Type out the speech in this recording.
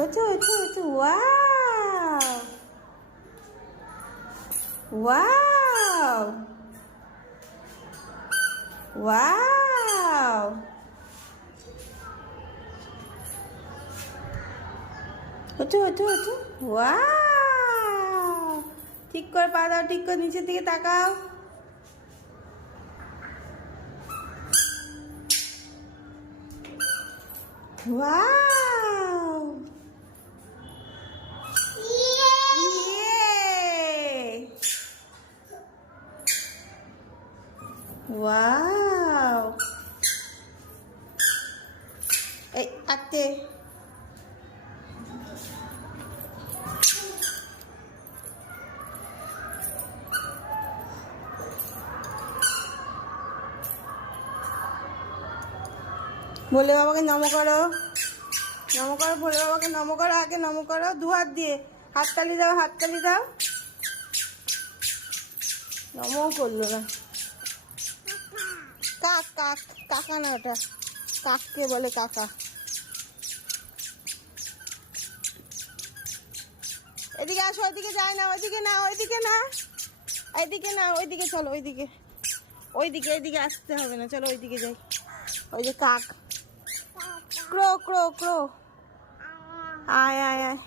ওঠো ওঠো ওঠো, ওয়াও ওয়াও ওয়াও। ওঠো ওঠো ওঠো, ওয়াও। ঠিক করে পা দাও, ঠিক করে নিচের দিকে তাকাও। Wow, wow. এই আটে ভোলে বাবাকে নমো করো, নমো করো, ভোলে বাবাকে নমো করো, আগে নমো করো দু হাত দিয়ে। হাততালি দাও, হাততালি দাও। নমো করলো না। কাক কাক, কাকা না ওটা, কাককে বলে কাকা। এদিকে আসো, ওইদিকে যায় না, ওইদিকে না, ওইদিকে না, এইদিকে না, ওইদিকে চলো, ওইদিকে, ওইদিকে, এইদিকে আসতে হবে না, চলো ওইদিকে যাই। ওই যে কাক, ক্রো ক্রো ক্রো, আয় আয় আয়।